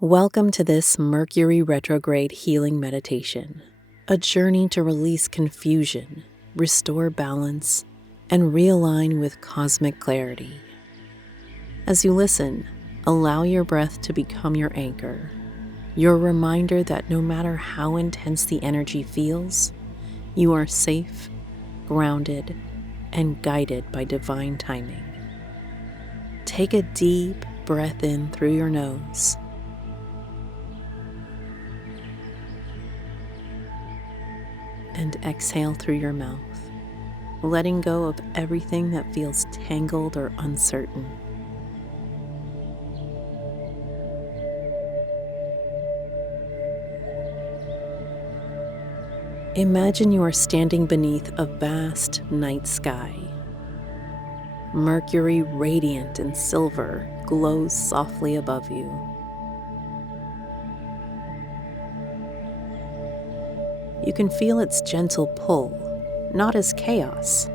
Welcome to this Mercury Retrograde Healing Meditation, a journey to release confusion, restore balance, and realign with cosmic clarity. As you listen, allow your breath to become your anchor, your reminder that no matter how intense the energy feels, you are safe, grounded, and guided by divine timing. Take a deep breath in through your nose. And exhale through your mouth, letting go of everything that feels tangled or uncertain. Imagine you are standing beneath a vast night sky. Mercury, radiant in silver, glows softly above you. You can feel its gentle pull, not as chaos,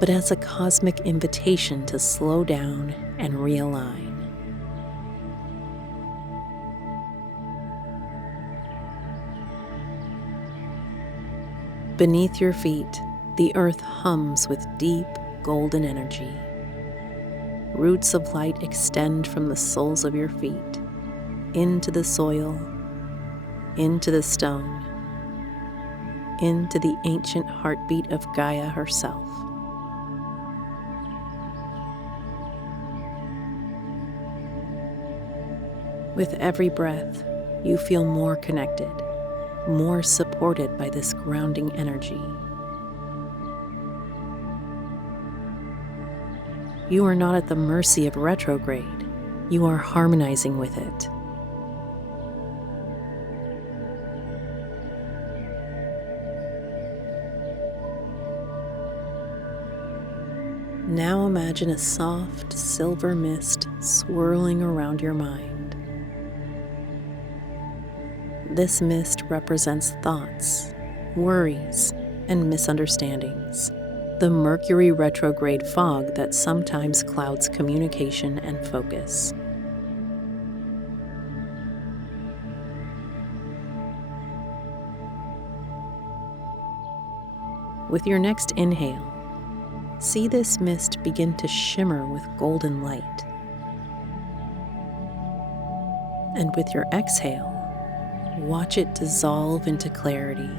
but as a cosmic invitation to slow down and realign. Beneath your feet, the earth hums with deep, golden energy. Roots of light extend from the soles of your feet, into the soil, into the stone, into the ancient heartbeat of Gaia herself. With every breath, you feel more connected, more supported by this grounding energy. You are not at the mercy of retrograde. You are harmonizing with it. Now imagine a soft silver mist swirling around your mind. This mist represents thoughts, worries, and misunderstandings. The Mercury retrograde fog that sometimes clouds communication and focus. With your next inhale, see this mist begin to shimmer with golden light. And with your exhale, watch it dissolve into clarity.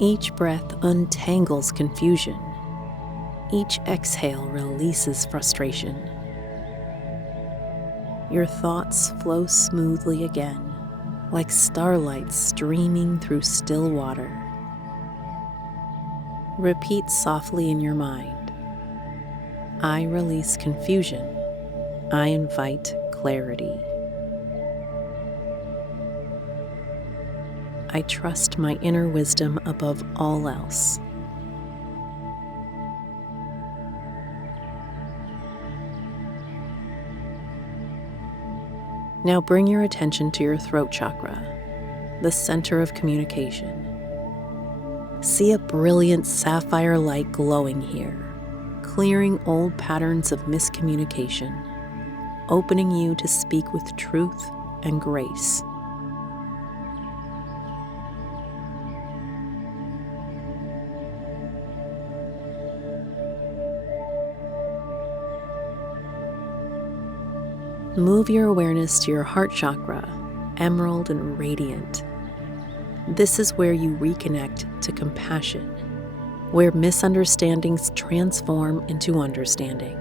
Each breath untangles confusion. Each exhale releases frustration. Your thoughts flow smoothly again, like starlight streaming through still water. Repeat softly in your mind, I release confusion. I invite clarity. I trust my inner wisdom above all else. Now bring your attention to your throat chakra, the center of communication. See a brilliant sapphire light glowing here, clearing old patterns of miscommunication, opening you to speak with truth and grace. Move your awareness to your heart chakra, emerald and radiant. This is where you reconnect to compassion, where misunderstandings transform into understanding.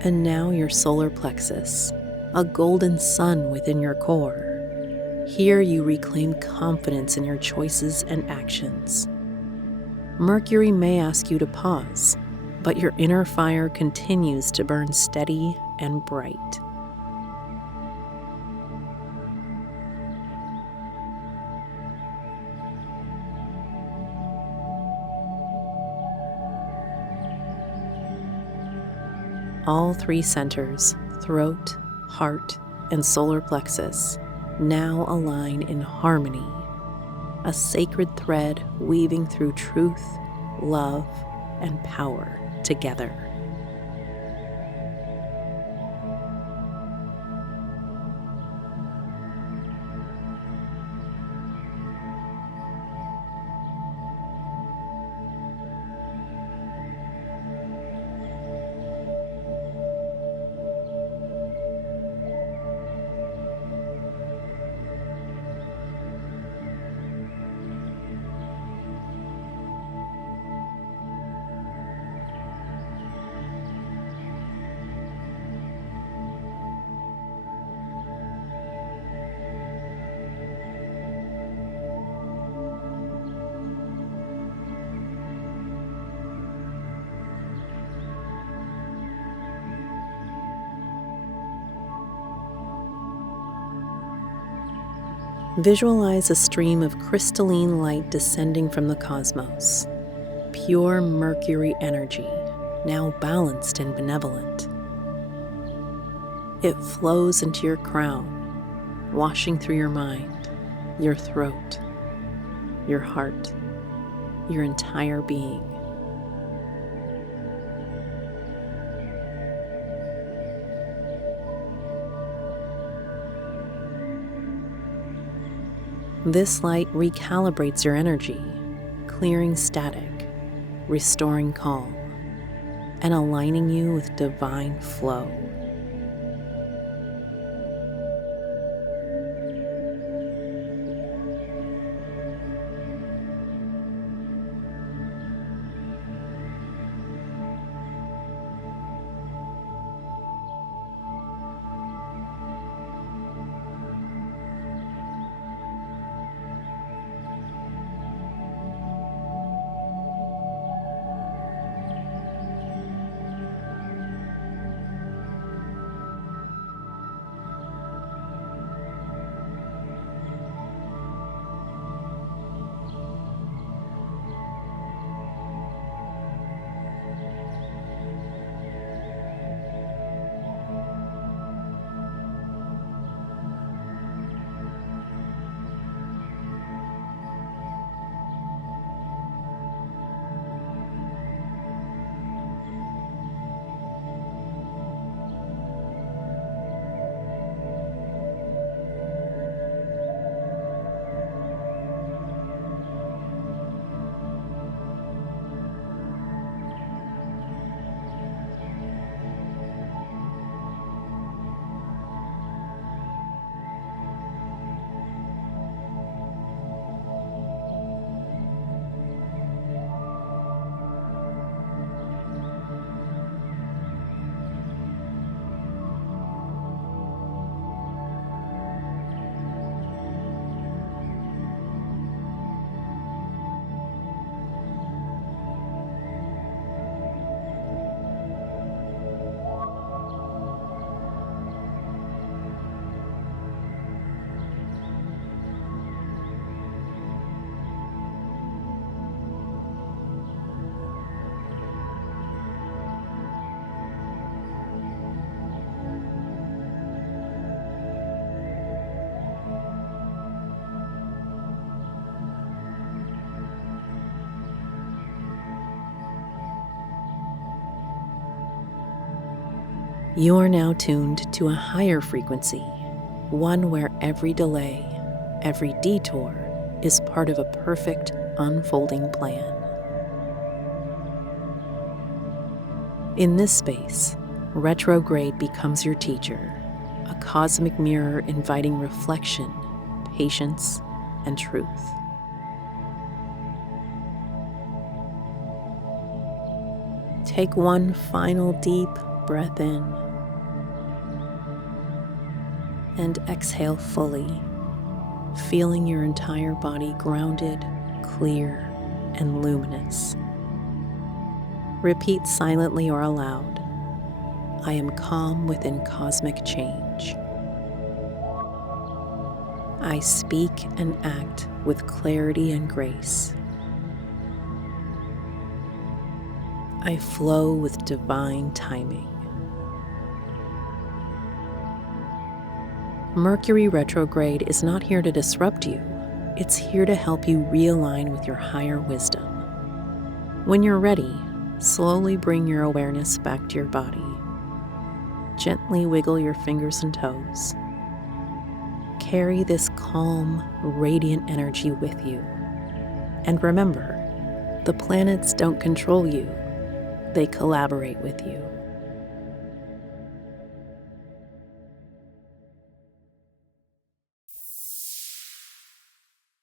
And now your solar plexus, a golden sun within your core. Here you reclaim confidence in your choices and actions. Mercury may ask you to pause, but your inner fire continues to burn steady and bright. All three centers, throat, heart, and solar plexus, now align in harmony, a sacred thread weaving through truth, love, and power together. Visualize a stream of crystalline light descending from the cosmos, pure Mercury energy, now balanced and benevolent. It flows into your crown, washing through your mind, your throat, your heart, your entire being. This light recalibrates your energy, clearing static, restoring calm, and aligning you with divine flow. You are now tuned to a higher frequency, one where every delay, every detour is part of a perfect unfolding plan. In this space, retrograde becomes your teacher, a cosmic mirror inviting reflection, patience, and truth. Take one final deep breath in and exhale fully, feeling your entire body grounded, clear, and luminous. Repeat silently or aloud, I am calm within cosmic change. I speak and act with clarity and grace. I flow with divine timing. Mercury retrograde is not here to disrupt you. It's here to help you realign with your higher wisdom. When you're ready, slowly bring your awareness back to your body. Gently wiggle your fingers and toes. Carry this calm, radiant energy with you. And remember, the planets don't control you, they collaborate with you.